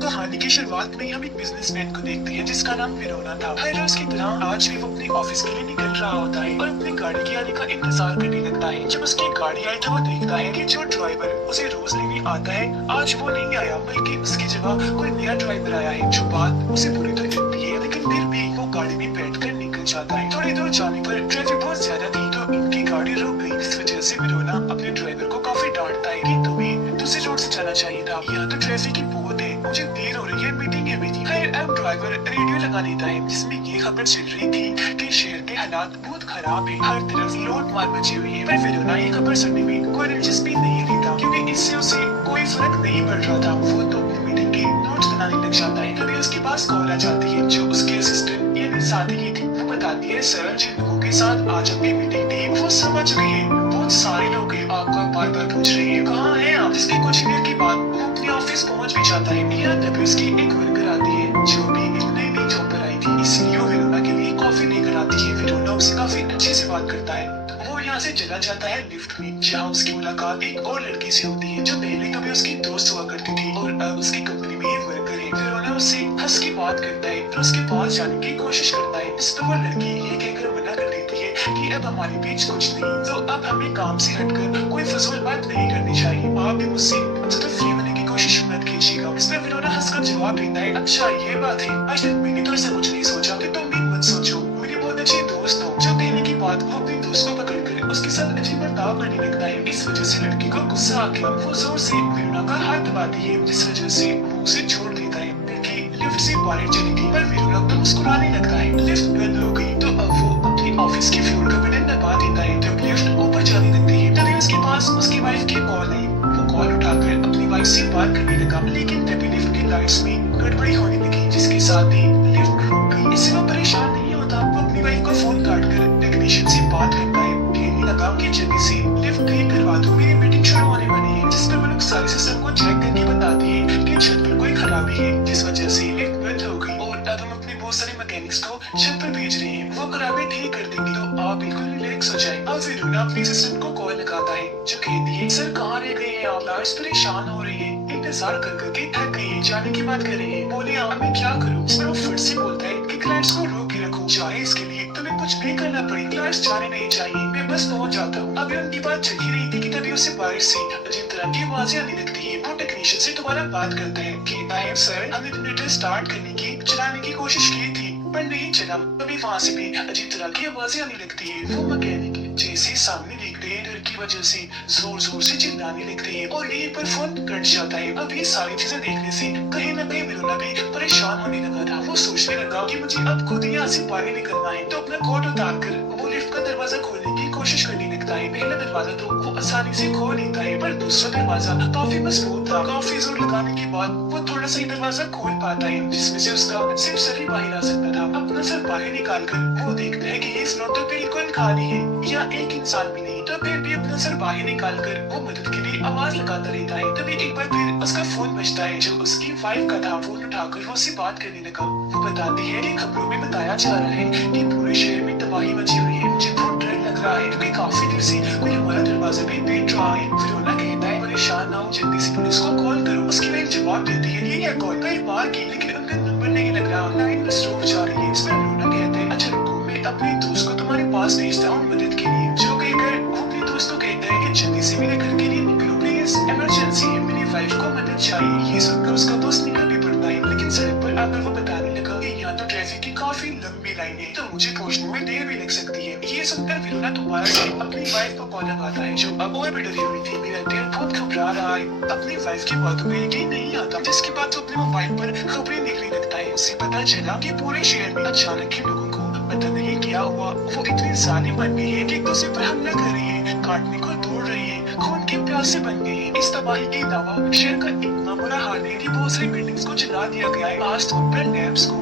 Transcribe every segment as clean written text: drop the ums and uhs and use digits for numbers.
कहानी की शुरुआत में हम एक बिजनेसमैन को देखते हैं जिसका नाम फिरोना था। हर रोज की तरह आज भी वो अपने ऑफिस के लिए निकल रहा होता है और अपनी गाड़ी के आने का इंतजार करने लगता है। जब उसकी गाड़ी आई तो वो देखता है कि जो ड्राइवर उसे रोज लेने आता है आज वो नहीं आया, बल्कि उसकी जगह कोई नया ड्राइवर आया है। जो बात उसे बुरी तो लगती है, लेकिन फिर भी वो गाड़ी में बैठकर निकल जाता है। थोड़ी दूर जाने पर ट्रैफिक बहुत ज्यादा थी तो इनकी गाड़ी रुक गई। इस वजह से फिरोना अपने ड्राइवर को काफी डांटता है कि तुम्हें दूसरी रोड से जाना चाहिए था, यहाँ तो ट्रैफिक की बहुत है, मुझे देर हो रही है, मीटिंग है मेरी। खैर अब ड्राइवर रेडियो लगा देता है जिसमें ये खबर चल रही थी कि शहर के हालात बहुत खराब है, हर तरफ लूट मार मची हुई है। पर फिरोना ये खबर सुनने में कोई दिलचस्पी नहीं लेता क्योंकि इससे उसे कोई फर्क नहीं पड़ रहा था। वो तो अपनी मीटिंग के नोट्स बनाने लग जाता है। तभी उसके पास कॉल आ जाती है जो उसके असिस्टेंट यानी साथी की थी। वो बताती है सर, जिन लोगों के साथ आज अपनी मीटिंग थी वो समझ गए हैं, बहुत सारे लोग हैं, आपका बार बार पूछ रहे हैं कहाँ हैं आप। इसके कुछ देर के बाद वो अपने ऑफिस पहुंच भी जाता है। यहाँ तभी उसकी एक वर्कर आती है जो भी नई नई जॉब पर आई थी, इसलिए वो फिरोना के लिए कॉफी लेकर आती है। फिरोना उससे काफी अच्छे से बात करता है। वो यहाँ से चला जाता है लिफ्ट में, जहाँ उसकी मुलाकात एक और लड़की से होती है जो पहले कभी उसकी दोस्त हुआ करती थी और अब उसकी कंपनी में वर्कर है। फिरोना उससे हंस के बात करता है और उसके पास जाने की कोशिश करता है। इस पर वो लड़की ये कहकर मना कर देती है कि अब हमारे बीच कुछ नहीं, तो अब हमें काम से हटकर कोई फजूल बात नहीं करनी चाहिए। आप भी मुझसे ज्यादा फ्री होने की कोशिश मत कीजिएगा। इस पर फिरोना हंसकर जवाब देता है, अच्छा ये बात है, आज तक मैंने तो ऐसा कुछ नहीं सोचा कि तुम भी मत सोचो। मेरी बहुत अच्छी दोस्त हो। जो कहने की बात वो अपनी दोस्त को पकड़ कर उसके साथ अजीब बर्ताव करने लगता है। इस वजह से लड़की को गुस्सा आके वो जोर से फिरोना का हाथ दबाती है, जिस वजह से वो उसे छोड़ देता है। लड़की लिफ्ट से बाहर चली गई पर फिरोना तो मुस्कुराने लगता है। लिफ्ट बंद हो गई तो अब वो अपनी ऑफिस की फ्लोर का बटन दबा देता है। जब लिफ्ट ऊपर जाने लगती है तभी उसके पास उसकी वाइफ की कॉल आई। वो कॉल उठाकर अपनी वाइफ से बात करने लगा, लेकिन तभी लिफ्ट की लाइट्स में गड़बड़ी होने लगी जिसके साथ ही लिफ्ट रुक गई। इससे वो परेशान नहीं होता, वो अपनी वाइफ को फोन काटकर टेक्नीशियन से बात करता है। कहने लगा कि जल्दी से लिफ्ट ठीक करवा दो, मेरी मीटिंग शुरू होने वाली है। जिस पर वो लोग सारे सिस्टम को चेक करके बताती है कि छत पर कोई खराबी है, जिस वजह से लिफ्ट बंद हो गई और अब हम अपने बहुत सारे मैकेनिक्स को छत पर भेज रहे हैं, वो खराबी ठीक कर देंगे, तो आप बिल्कुल रिलैक्स हो जाए। अब फिरोना अपने असिस्टेंट को कॉल लगाता है जो कहती है, सर कहाँ रह गए हैं आप, लाइट्स परेशान हो रही है, इंतजार कर करके थक गई है, जाने की बात कर रहे हैं, बोले आप मैं क्या करूँ। इस पर वो फिर से बोलता है कि क्लाइंट्स को रोक के रखो, चाहे इसके लिए तुम्हें कुछ भी करना पड़े, क्लाइंट्स जाने नहीं चाहिए, मैं बस पहुंच जाता हूँ। अभी उनकी बात चल ही रही थी कि तभी उसे बाहर से अजीब तरह की आवाजें आने लगती है। वो टेक्नीशियन से दोबारा बात करता है, कहता है सर हमने जनरेटर स्टार्ट करने की चलाने की कोशिश की थी पर नहीं चला। तभी वहाँ से भी अजीब तरह की आवाजें आने लगती है। वो मैकेनिक जैसे सामने देखते हैं डर की वजह से जोर जोर से चिल्लाने लगते हैं और यहीं पर फोन कट जाता है। अब ये सारी चीजें देखने से कहीं न कहीं फिरोना भी परेशान होने लगा था। वो सोचने लगा कि मुझे अब खुद यहाँ से बाहर निकलना है, तो अपना कोट उतार कर वो लिफ्ट का दरवाजा खोलने की कोशिश करने लगता है। पहला दरवाजा तो वो आसानी से खोल लेता है पर दूसरा दरवाजा काफी मजबूत था। काफी जोर लगाने के बाद वो थोड़ा सा ही दरवाजा खोल पाता है जिसमें से उसका सिर्फ सर ही बाहर आ सकता था। अपना सर बाहर निकाल कर वो देखता है कि ये स्लॉट तो बिल्कुल खाली है, या एक इंसान भी नहीं, तो फिर भी अपना सर बाहर निकाल कर वो मदद के लिए आवाज लगाता रहता है। तभी एक बार फिर उसका फोन बजता है जो उसकी वाइफ का था। फोन उठाकर वो उससे बात करने लगा। वो बताती है कि खबरों में बताया जा रहा है कि पूरे शहर में तबाही मची हुई है, मुझे बहुत डर लग रहा है क्योंकि काफी देर से कोई हमारा दरवाजा भी पीट रहा है। फिरोना कहता है परेशान ना हो, जल्दी से पुलिस को कॉल करो। उसकी वाइफ जवाब देती है ये क्या कॉल, कई बार की लेकिन उनका नंबर नहीं लग रहा, लाइन स्लो जा रही है। इस पर फिरोना कहता है अच्छा रुको, मैं अपने दोस्त को तुम्हारे पास भेजता हूँ मदद के लिए। जो कहकर वो अपने दोस्त को कहता है कि जल्दी से मेरे घर के लिए निकलो प्लीज, इमरजेंसी है, मेरी वाइफ को मदद चाहिए। ये सुनकर उसका दोस्त निकल भी पड़ता है, लेकिन सड़क पर आकर वो बताने लगा कि यहाँ तो ट्रैफिक की काफी लंबी लाइन है, तो मुझे पहुंचने में देर भी लग सकती है। ये सुनकर फिरोना दोबारा से अपनी वाइफ को कॉल लगाता है जो अब और भी डरी हुई थी। मेरा दिल बहुत घबरा रहा है, अपनी वाइफ की बातों में यकीन नहीं आता। जिसके बाद वो अपने मोबाइल पर खबरें देखने लगता है। उसे पता चला कि पूरे शहर में अचानक ही लोगों को पता नहीं क्या हुआ, वो इतने जालिम बन गए हैं कि एक दूसरे पर हमला कर रहे हैं, काटने को दौड़ रहे हैं, खून के प्यासे बन गए हैं। इस तबाही के अलावा शहर का इतना बुरा हाल है कि बहुत सारी बिल्डिंग्स को जला दिया गया है, खास तौर पर लैब्स को।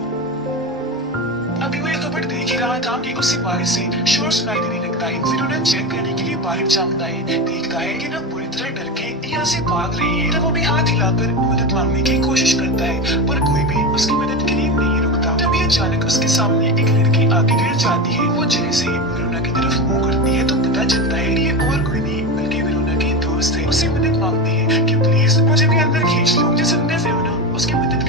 अभी वो ये खबर देख ही रहा था कि उसे बाहर से शोर सुनाई देने लगता है। फिर उन्हें चेक करने के लिए बाहर जाता है, देखता है कि ना पूरी तरह डर के यहाँ से भाग रही है। तो वो भी हाथ हिलाकर मदद मांगने की कोशिश करता है पर कोई भी उसकी मदद के लिए नहीं रुकता। तभी अचानक उसके सामने एक लड़की आगे गिर जाती है। वो जैसे ही फिरोना की तरफ मुंह करती है तो पता चलता है कि ये और कोई नहीं बल्कि फिरोना की दोस्त है। उसे मदद मांगती है कि प्लीज मुझे भी अंदर खींच लो। जिस अंदर फिरोना उसकी मदद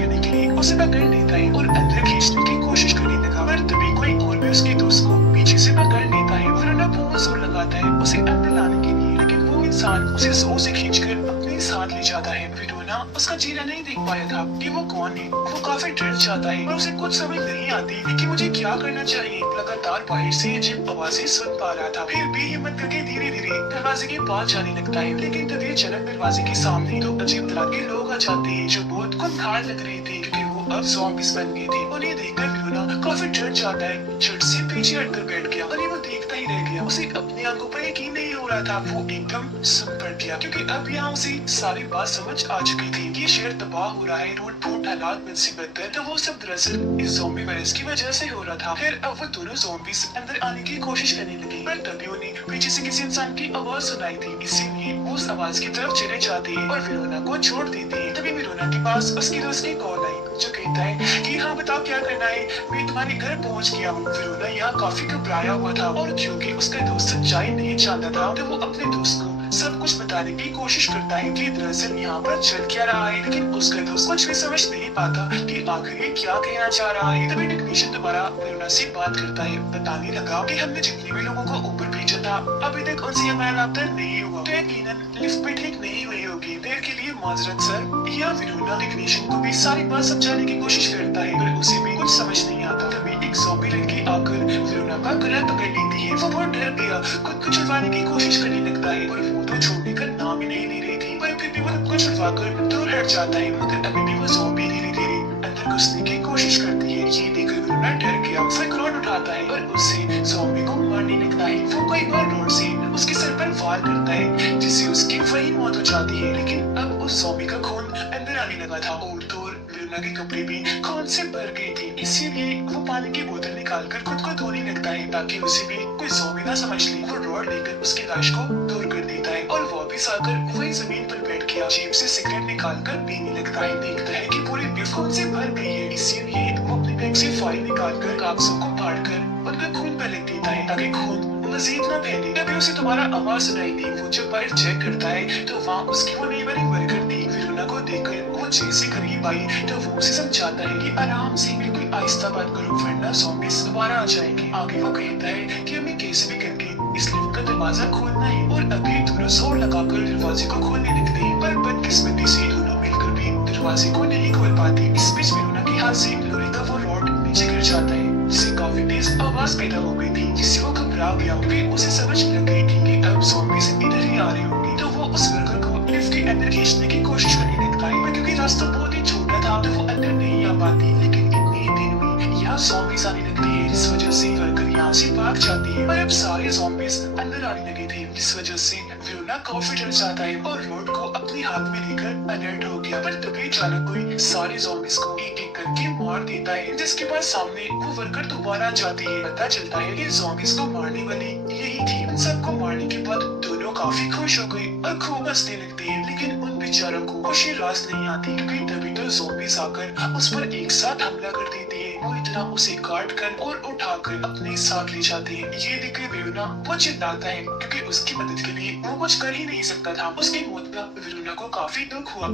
उसे पकड़ लेता है और अंदर खींचने की कोशिश करने लगा, पर तभी कोई और भी उसके दोस्त को पीछे से पकड़ लेता है। फिरोना बहुत जोर लगाता है उसे अंदर लाने के लिए, लेकिन वो इंसान उसे जोर से खींचकर अपने साथ ले जाता है। फिरोना उसका चेहरा नहीं देख पाया था कि वो कौन है। वो काफी डर जाता है और उसे कुछ समझ नहीं आती कि मुझे क्या करना चाहिए। लगातार बाहर से अजीब आवाजें सुन पा रहा था, फिर भी हिम्मत करके धीरे धीरे दरवाजे के पास जाने लगता है। लेकिन तभी अचानक दरवाजे के सामने दो अजीब तरह के लोग आ जाते हैं जो बहुत खूंखार लग रहे थे, क्योंकि वो अब ज़ॉम्बीज़ बन गए थे। उन्हें देखकर फिरोना काफी डर जाता है, झट से पीछे हटकर बैठ गया और ये वो देखता ही रह गया। उसे अपनी आंखों पर यकीन नहीं हो रहा था। वो एकदम सुन पड़ गया, क्योंकि अब यहाँ उसे सारी बात समझ आ चुकी थी कि शहर तबाह हो रहा है, रोड फूट हालात में से बदतर। तो वो सब दरअसल इस ज़ॉम्बी वायरस की वजह से हो रहा था। फिर अब वो दोनों ज़ॉम्बीज़ अंदर आने की कोशिश करने लगे, पर तभी उन्हें पीछे से किसी इंसान की आवाज सुनाई थी। इसीलिए वो उस आवाज की तरफ चले जाते हैं और फिरोना को छोड़ देते हैं। तभी फिरोना के पास उसकी दोस्त की कॉल आई जो कहता है कि हाँ बताओ क्या करना है, मैं तुम्हारे घर पहुंच गया हूँ। फिरोना यहाँ काफी घबराया हुआ था और क्योंकि उसका दोस्त सच्चाई नहीं जानता था, तो वो अपने दोस्त को सब कुछ बताने की कोशिश करता है कि दरअसल यहाँ पर चल क्या रहा है। लेकिन उसका दोस्त कुछ भी समझ नहीं पाता कि आखिर ये क्या कहना चाह रहा है। तभी टेक्नीशियन दोबारा फिरोना से बात करता है, बताने लगा कि हमने जितने भी लोगों को ऊपर भेजा था अभी तक उनसे हमारा राब्ता नहीं हुआ, तो यकीनन लिफ्ट भी ठीक नहीं हुई होगी। देर के लिए माजरत सर। यहाँ फिरोना टेक्नीशियन को भी सारी बात समझाने की कोशिश करता है, पर उसे भी कुछ समझ नहीं आता। तभी एक ज़ॉम्बी लड़की आकर फिरोना का गला पकड़ लेती है। वो बहुत डर गया, खुद को छुड़वाने की कोशिश करने लगता है, पर वो तो छोड़ने का नाम ही नहीं ले रही थी। पर फिर भी वो खुद को छुड़वाकर दूर हट जाता है, मगर अभी भी वो ज़ॉम्बी धीरे धीरे अंदर घुसने की कोशिश करती है। ये देखकर फिरोना डर गया, फिर उठाता है और उससे ज़ॉम्बी को मारने लगता है। वो कई बार रोड से उसके सर पर वार करता है, जिससे उसकी वही मौत हो जाती है। लेकिन अब उस ज़ॉम्बी का खून अंदर आने लगा था और तो फिरोना के कपड़े भी खून से भर गए थे। इसीलिए वो पानी की बोतल निकालकर खुद को धोने लगता है ताकि उसे भी कोई ज़ॉम्बी ना समझ ले। वो रॉड लेकर उसकी लाश को दूर कर देता है और वापस आकर वही जमीन पर बैठ गया जेब से सिगरेट निकालकर पीने लगता है। देखता है कि पूरी जेब खून से भर गई है। इसीलिए वो अपने बैग से फाइल निकालकर कागजों को फाड़कर उनका खून पर लिख देता है ताकि खून मजीद न फैले। तभी उसे दोबारा आवाज सुनाई दी। वो जब बाहर चेक करता है तो वहाँ उसकी वो नई वाली वर्कर थी। फिरोना को देखकर वो जैसे करीब आई तो वो उसे समझाता है कि आराम से बिल्कुल आहिस्ता बात करो वरना ज़ॉम्बीज़ दोबारा आ जाएंगे। आगे वो कहता है कि हमें कैसे भी करके इस लिफ्ट का दरवाजा खोलना है और अभी दोनों जोर लगाकर दरवाजे को खोलने लगते हैं, पर बदकिस्मती से दोनों मिलकर भी दरवाजे को नहीं खोल पाते। इस बीच फिरोना के हाथ से लोहे का वो रॉड नीचे गिर जाता है, जिससे काफी तेज आवाज पैदा हो गई थी, जिससे वो घबरा गया क्योंकि उसे समझ लग गई थी कि अब ज़ॉम्बीज़ इधर ही आ रहे होंगे। तो वो उस वर्कर को लिफ्ट के अंदर खींचने की कोशिश करने लगता है, पर क्योंकि रास्ता बहुत ही छोटा था तो वो अंदर नहीं आ पाती। लेकिन इतने ही दिन में यहाँ ज़ॉम्बीज़ आने लगती है, जिस वजह से वर्कर यहाँ से भाग जाती है। पर अब सारे ज़ॉम्बीज़ अंदर आने लगे थे, जिस वजह से फिरोना काफी डर जाता है और रोड को अपने हाथ में लेकर अलर्ट हो गया। पर तभी अचानक कोई सारे ज़ॉम्बीज़ को एक एक करके मार देता है, जिसके बाद सामने वो वर्कर दोबारा जाती है। पता चलता है कि ज़ॉम्बीज़ को मारने वाली यही थी। उन सबको मारने के बाद दोनों काफी खुश हो गए और खूब हंसने लगते हैं। लेकिन उन बेचारों को खुशी रास नहीं आती, क्योंकि तभी तो ज़ॉम्बीज़ आकर उस पर एक साथ हमला कर देते हैं। वो इतना उसे काट कर और उठाकर अपने साथ ले जाते हैं। ये देखकर फिरोना वो चिल्लाता है, क्योंकि उसकी मदद के लिए वो कुछ कर ही नहीं सकता था। उसकी मौत पर फिरोना को काफी दुख हुआ।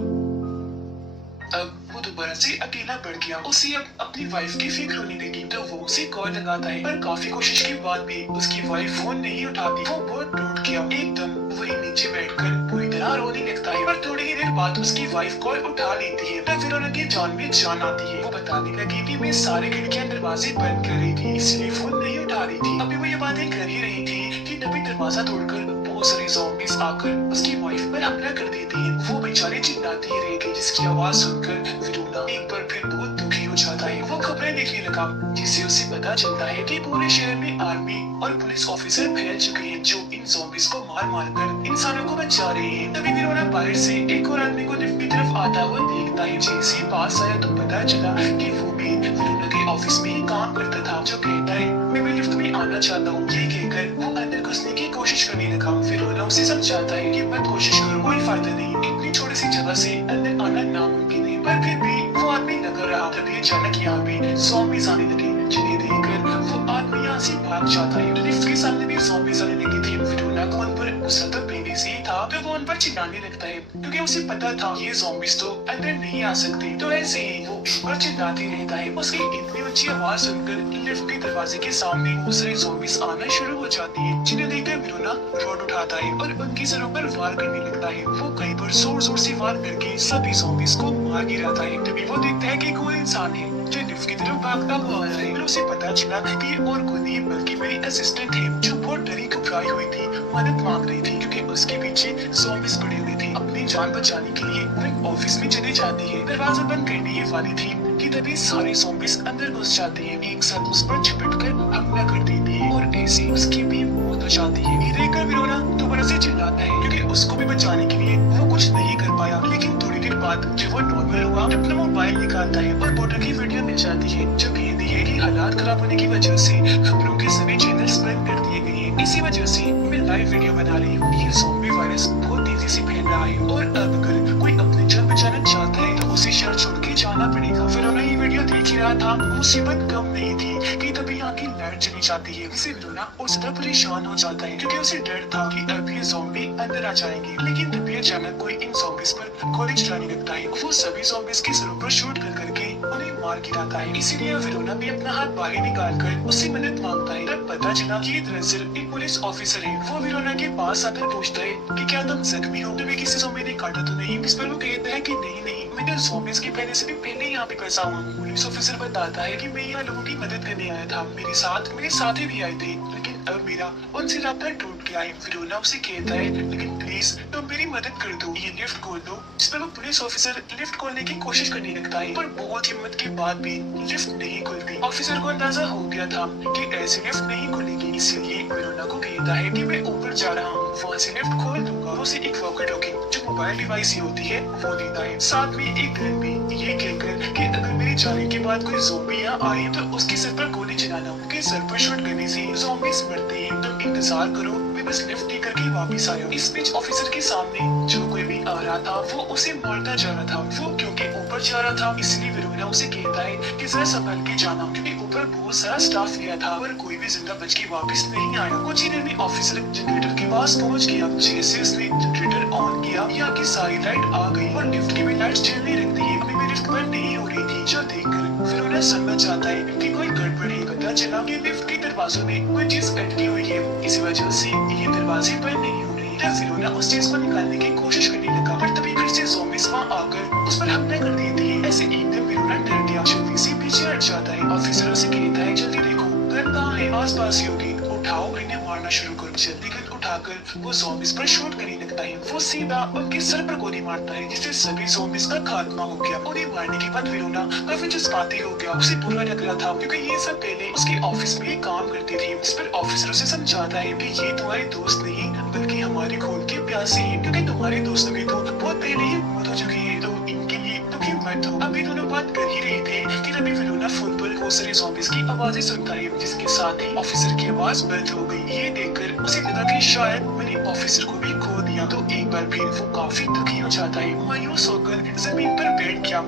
अब वो दोबारा से अकेला पड़ गया। उसे अब अपनी वाइफ की फिक्र होने लगी, तो वो उसे कॉल लगाता है, पर काफी कोशिश के बाद भी उसकी वाइफ फोन नहीं उठाती। वो बहुत टूट गया, एकदम वही नीचे बैठकर पूरी तरह रोने लगता है। पर थोड़ी ही देर बाद उसकी वाइफ कॉल उठा लेती है, तो फिरोना की जान में जान आती है। वो बताने लगी कि मैं सारे खिड़कियां दरवाजे बंद कर रही थी, इसलिए फोन नहीं उठा रही थी। अभी वो ये बातें कर ही रही थी कि तभी दरवाजा तोड़कर बहुत सारे ज़ॉम्बीज़ आकर उसकी वाइफ पर हमला कर देती हैं। वो बेचारे चिल्लाते ही रह गए, जिसकी आवाज सुनकर फिरोना एक बार फिर बहुत दुखी हो जाता है। वो खबरें देखने लगा, जिससे उसे पता चलता है कि पूरे शहर में आर्मी और पुलिस ऑफिसर फैल चुके हैं, जो इन ज़ॉम्बीज़ को मार मार कर इंसानों को बचा रहे हैं। तभी फिरोना बाहर से एक और आदमी को लिफ्ट की तरफ आता हुआ देखता है। जैसे पास आया तो पता चला कि वो भी फिरोना के ऑफिस में ही काम करता था, जो कहता है मैं भी लिफ्ट में आना चाहता हूँ। ये कहकर वो अंदर घुसने की कोशिश करने लगा। फिरोना उसे समझाता है कि मत कोशिश करो, कोई फायदा नहीं, इतनी छोटी सी जगह से अंदर आना नामुमकिन है। पर फिर भी वो आदमी लगा रहा। तभी अचानक यहाँ पे ज़ॉम्बीज़ आने लगे, जिन्हें देखकर वो आदमी यहाँ से भाग जाता है। लिफ्ट के सामने भी ज़ॉम्बीज़ आने लगी थी। फिरोना को उन पर गुस्सा तो पहले से ही था, तो वो उन पर चिल्लाने लगता है, क्योंकि उसे पता था ये ज़ॉम्बीज़ तो अंदर नहीं आ सकते। तो ऐसे ही वो और चिल्लाते रहता है। उसकी इतनी ऊंची आवाज सुनकर लिफ्ट के दरवाजे के सामने दूसरे ज़ॉम्बीज़ आना शुरू हो जाती है, जिन्हें देखकर विरोना रोड उठाता है और उनकी सरों पर वार करने लगता है। वो कई बार जोर जोर से वार करके सभी ज़ॉम्बीज़ को मार गिराता है। तभी वो देखता है कि कोई इंसान है जो लिफ्ट की तरफ भागता हुआ आ रहा है। फिर उसे पता चला कि ये और कोई नहीं बल्कि मेरी असिस्टेंट है, जो बहुत डरी घबराई हुई थी, मदद मांग रही थी क्योंकि उसके पीछे ज़ॉम्बीज़ पड़े हुए थे। अपनी जान बचाने के लिए वो एक ऑफिस में चली जाती है। दरवाजा बंद करने ही वाली थी कि तभी सारे ज़ॉम्बीज़ अंदर घुस जाते हैं, एक साथ उस पर झपटकर हमला कर देते हैं और ऐसे उसकी भी मौत हो जाती है। ये देखकर विरोना दोबारा से चिल्लाता है क्योंकि उसको भी बचाने के लिए वो कुछ नहीं कर पाया। लेकिन थोड़ी देर बाद जब वो नॉर्मल हुआ, अपना मोबाइल निकालता है और बॉर्डर की वीडियो मिल जाती है जो कहती है कि हालात खराब होने की वजह से खबरों के सभी चैनल्स बंद कर दिए गए हैं। इसी वजह से मैं लाइव वीडियो बना रही हूँ। ये ज़ॉम्बी वायरस बहुत तेजी से फैल रहा है और अब अगर कोई अपनी जान बचाना चाहता है तो उसे शहर छोड़ के जाना पड़ेगा। फिरोना ये वीडियो देख ही रहा था, मुसीबत कम नहीं थी कि तभी यहाँ की लाइट चली जाती है। इसे विरोना और ज्यादा परेशान हो जाता है क्योंकि उसे डर था कि अब ये ज़ॉम्बी अंदर आ जाएंगे। लेकिन तभी अचानक कोई इन ज़ॉम्बीज़ पर गोली चलाने लगता है। वो सभी ज़ॉम्बीज़ के सरों पर शूट कर करके उन्हें मार गिराता है। इसीलिए विरोना भी अपना हाथ बाहर निकाल कर उससे मदद मांगता है। तब पता चला कि ये दरअसल एक पुलिस ऑफिसर है। वो विरोना के पास आकर पूछता है कि क्या तुम जख्मी हो, तुम्हें किसी ज़ॉम्बी ने काटा तो नहीं? इस पर वो कहता है कि नहीं नहीं, मैं ज़ॉम्बीज़ के पहले से भी पहले यहाँ पे फंसा हूँ। पुलिस ऑफिसर बताता है कि मैं यहाँ लोगों की मदद करने आया था, मेरे साथी भी आए थे, लेकिन अब मेरा उनसे राब्ता टूट गया है। विरोना उसे कहता है लेकिन प्लीज तुम मेरी मदद कर दो, ये लिफ्ट खोल दो। इस पर वो पुलिस ऑफिसर लिफ्ट खोलने की कोशिश करने लगता है, पर बहुत हिम्मत के बाद भी लिफ्ट नहीं खुलती। ऑफिसर को अंदाजा हो गया था कि ऐसी लिफ्ट नहीं खुलेगी, इसलिए विरोना को कहता है कि मैं ऊपर जा रहा हूँ, वहाँ से लिफ्ट खोल दूंगा। वो उसे एक वॉकी टॉकी जो मोबाइल डिवाइस ही होती है वो देता है, साथ में एक गन भी, ये कहकर कि अगर मेरे जाने के बाद कोई ज़ॉम्बी यहाँ आए तो उसके सर पर गोली चलाना, उनके सर पर शूट करने से ज़ॉम्बीज़ मरते हैं। तुम इंतजार करो, मैं बस लिफ्ट लेकर के वापस आया। इस बीच ऑफिसर के सामने जो कोई भी आ रहा था वो उसे मारता जा रहा था। वो क्योंकि ऊपर जा रहा था इसलिए विरोना उसे कहता है कि जरा संभल के जाना, क्योंकि ऊपर बहुत सारा स्टाफ गया था पर कोई भी जिंदा बच के वापस नहीं आया। कुछ ही देर में ऑफिसर जनरेटर के पास पहुंच गया। जैसे उसने जनरेटर ऑन किया, यहाँ की सारी लाइट आ गई और लिफ्ट की भी लाइट जलने लगती है। अभी भी लिफ्ट बंद नहीं हो रही थी, जो देखकर विरोना समझ जाता है कि कोई गड़बड़ है। पता चला कि लिफ्ट के दरवाजों में कोई चीज अटकी हुई है, इस वजह से ये दरवाजे बंद नहीं हो रहे। तब विरोना उस चीज को निकालने की कोशिश करने लगा, पर तभी फिर से ज़ॉम्बीज़ वहाँ आकर उस पर हमला कर देते हैं। ऐसे एकदम विरोना डर गया, जल्दी से पीछे हट जाता है। ऑफिसर उसे कहता है जल्दी देखो गन कहाँ है, आस पास ही होगी, उठाओ इन्हें मारना शुरू करो। जल्दी गन उठाकर वो ज़ॉम्बीज़ पर शूट करने लगता है। वो सीधा उनके सर पर गोली मारता है, जिससे सभी ज़ॉम्बीज़ का खात्मा हो गया। उन्हें मारने के बाद विरोना काफी जज्बाती हो गया। उसे बुरा लग रहा था क्योंकि ये सब पहले उसके ऑफिस में काम करती थी। इस पर ऑफिसर उसे समझाता है कि ये तुम्हारे दोस्त नहीं बल्कि हमारे खून के प्यासे हैं, क्योंकि तुम्हारे दोस्तों की तो बहुत पहले ही मौत हो चुकी है, तो इनके लिए दुखी मत हो। अभी दोनों बात कर ही रहे थे कि तभी विरोना फोन पर बहुत सारे ज़ॉम्बीज़ की आवाजें सुनता है, जिसके साथ ही ऑफिसर की आवाज बंद हो गई। ये देखकर उसे लगा कि शायद मैंने ऑफिसर को भी खो दिया, तो एक बार फिर वो काफी दुखी हो जाता है। मायूस होकर जमीन पर बैठ गया।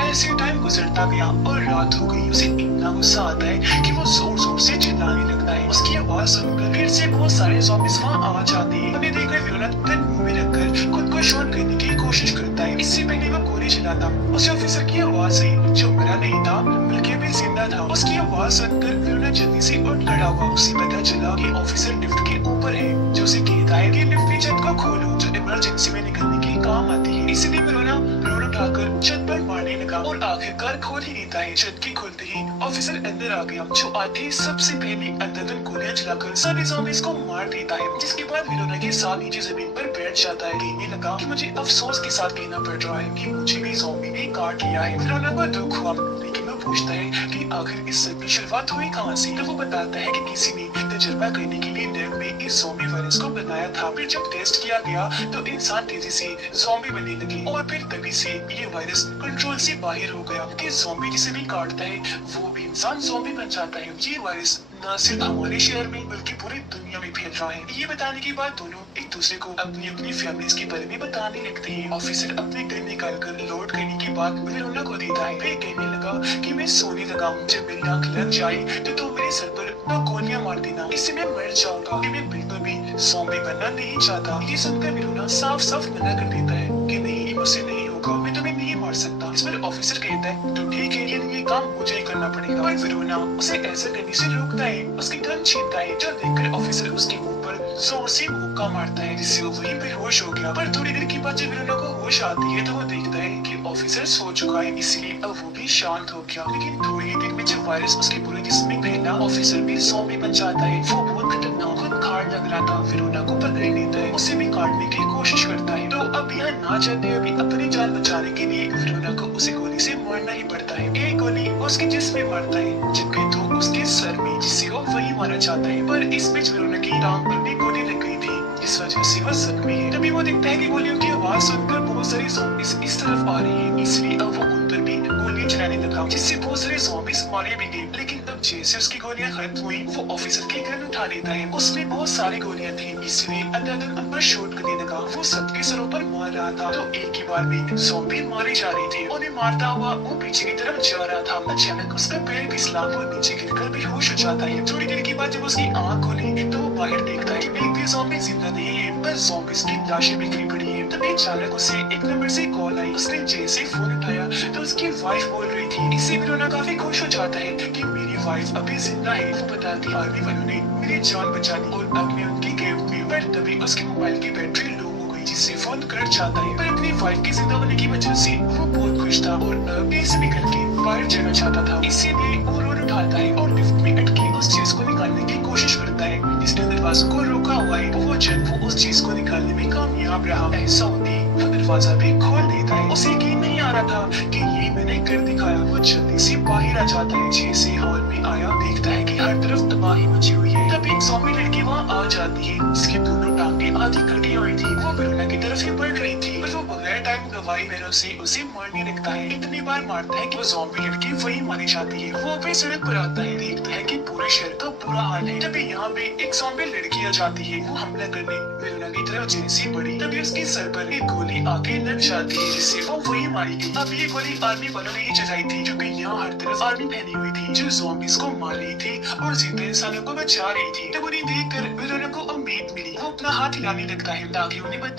ऐसे टाइम गुजरता गया और रात हो गई। उसे इतना गुस्सा आता है कि वो जोर जोर से चिल्लाने लगता है। उसकी आवाज सुनकर फिर से बहुत सारे ज़ॉम्बीज़ वहाँ आ जाते हैं। उन्हें देखकर विरोना गन मुंह में रखकर खुद को शॉट करने की कोशिश करता है। इससे पहले वो गोली चलाता, उसे ऑफिसर की आवाज आई जो मरा नहीं था बल्कि अभी जिंदा था। उसकी आवाज सुनकर विरोना जल्दी से उठ खड़ा हुआ। उसे पता चला कि ऑफिसर लिफ्ट के ऊपर है, जो उसे कहता है कि लिफ्ट की छत को खोलो, जो इमरजेंसी में निकलने के काम आती है। इसलिए विरोना रोड उठाकर छत पर मारने लगा और आखिरकार खोल ही देता है। छत की खुलते ही ऑफिसर अंदर आ गया, जो आते ही सबसे पहले अंधाधुंध गोलियां चलाकर सभी ज़ॉम्बीज़ को मार देता है। जिसके बाद विरोना के साथ नीचे जमीन पर बैठ जाता है। कहने लगा कि मुझे अफसोस के साथ कहना पड़ रहा है कि मुझे भी ज़ॉम्बी ने काट लिया है। विरोना को दुख हुआ, लेकिन वो पूछता है कि आखिर इस सब की शुरुआत हुई कहाँ से। तो वो बताता है कि किसी ने तजुर्बा करने के लिए लैब में इस ज़ॉम्बी वायरस को बनाया था। फिर जब टेस्ट किया गया तो इंसान तेजी से ज़ॉम्बी बनने लगे और फिर तभी से ये वायरस कंट्रोल से बाहर हो गया कि ज़ॉम्बी जिसे भी काटता है वो भी इंसान ज़ॉम्बी बन जाता है। ये वायरस न सिर्फ हमारे शहर में बल्कि पूरी दुनिया में फैल रहा है। ये बताने के बाद दोनों एक दूसरे को अपनी अपनी फैमिलीज के बारे में बताने लगते हैं। ऑफिसर अपने गन निकाल कर लोड करने के बाद विरोना को देता है। फिर कहने लगा कि मैं सोने लगा हूँ, जब मेरी आंख लग जाए तो तुम मेरे सर पर 2 गोलियां मार देना, इससे मैं मर जाऊंगा। कि मैं बिल्कुल भी ज़ॉम्बी बनना नहीं चाहता। ये सुनकर विरोना साफ साफ मना कर देता है कि नहीं, मुझसे नहीं होगा, मैं तुम्हें नहीं मार सकता। था। इस पर ऑफिसर कहता है तो ठीक है, लेकिन ये काम मुझे ही करना पड़ेगा। पर वेरोना उसे ऐसा करने से रोकता है, उसकी गन छीनता है, जो देखकर ऑफिसर उसके मुंह पर जोर से मुक्का मारता है, जिससे वो वहीं बेहोश हो गया। पर थोड़ी देर के बाद जब वेरोना को होश आती है तो वो देखता है कि ऑफिसर सो चुका है, इसलिए अब वो भी शांत हो गया। लेकिन थोड़ी ही देर में जब वायरस उसके पूरे जिस्म में फैला, ऑफिसर भी ज़ॉम्बी बन जाता है। वो बहुत खतरनाक खूंखार लग रहा था, वेरोना को पकड़ लेता है, उसे भी काटने की कोशिश करता है। तो अब यहाँ ना चाहते हुए भी अपनी जान बचाने के लिए वेरोना को उसे गोली से मारना ही पड़ता है। एक गोली उसके जिस्म में मारता है, जबकि दो उसके सर में, जिससे वो वही मारा चाहता है। पर इस बीच वेरोना की टांग पर भी गोली लग गई थी, इस वजह से वह जख्मी है। तभी वो देखता है कि गोलियों की आवाज सुनकर बहुत सारे ज़ॉम्बीज़ इस तरफ आ रही है, इसलिए अब वो उन पर भी गोलियां चलाने लगा, जिससे बहुत सारे ज़ॉम्बीज़ मारे भी गए। लेकिन अब जैसे उसकी गोलियां खत्म हुई, वो ऑफिसर की गन उठा लेता है, उसमें बहुत सारी गोलियां थी, इसलिए अंधाधुंध उन पर शूट करने लगा। वो सबके सरों पर मार रहा था, तो एक ही बार में ज़ॉम्बी मारे जा रहे थे। उन्हें मारता हुआ वो पीछे की तरफ जा रहा था, अचानक उसका पैर फिसला, वो नीचे गिरकर बेहोश हो जाता है। थोड़ी देर के बाद जब उसकी आंख खुली तो वो बाहर देखता है कि एक भी ज़ॉम्बी जिंदा नहीं है, पर ज़ॉम्बीज़ की लाशें बिखरी पड़ी है। तभी अचानक उसे एक नंबर से कॉल आई, उसने जैसे फोन उठाया तो उसकी वाइफ बोल रही थी। इससे वेरोना काफी खुश हो जाता है कि मेरी वाइफ अभी जिंदा है। वो बताती आर्मी वालों ने मेरी जान बचा ली और अब मैं उनकी कैब में। पर तभी उसके मोबाइल की बैटरी लो हो गई, जिससे फोन कट जाता है। पर अपनी वाइफ के जिंदा होने की वजह से वो बहुत खुश था और अब से निकल के बाहर जाना चाहता था, इसीलिए वो रोड उठाता है और लिफ्ट में अटकी उस चीज को निकालने की कोशिश करता है जिसने दरवाजे को रोका हुआ है। वो जब वो उस चीज को निकालने में कामयाब रहा, ऐसा होते वो दरवाजा भी खोल देता है। उसे यकीन नहीं आ रहा था कि ये मैंने कर दिखाया। वो जल्दी से बाहर आ जाता है, जैसे हॉल में आया देखता है कि हर तरफ तबाही मची हुई है। तब एक ज़ॉम्बी लड़की वहाँ आ जाती है, जिसकी दोनों टांगे आधी कटी हुई थी। वो वेरोना की तरफ ही बढ़ रही थी, पर वो बगैर टाइम गवाए पैरों से उसे मारने लगता है। इतनी बार मारता है कि वो ज़ॉम्बी लड़की वही मारी जाती है। वो भी सड़क पर आता है, देखता है कि पूरे शहर का बुरा हाल है। तभी यहाँ पे एक ज़ॉम्बी लड़की आ जाती है, वो हमला करने वेरोना की तरफ जैसे बढ़ी, तभी उसके सर पर एक गोली आके लग जाती है, जिससे वो वही मारी गई। अब ये गोली आर्मी वालों ने ही चलाई थी, क्योंकि यहाँ हर तरफ आर्मी फैली हुई थी जो ज़ॉम्बीज़ को मार रही थी और जिंदा इंसानों को बचा रही थी। तब उन्हें देखकर वेरोना को उम्मीद मिली, वो अपना हाथ हिलाने लगता है ताकि उन्हें बता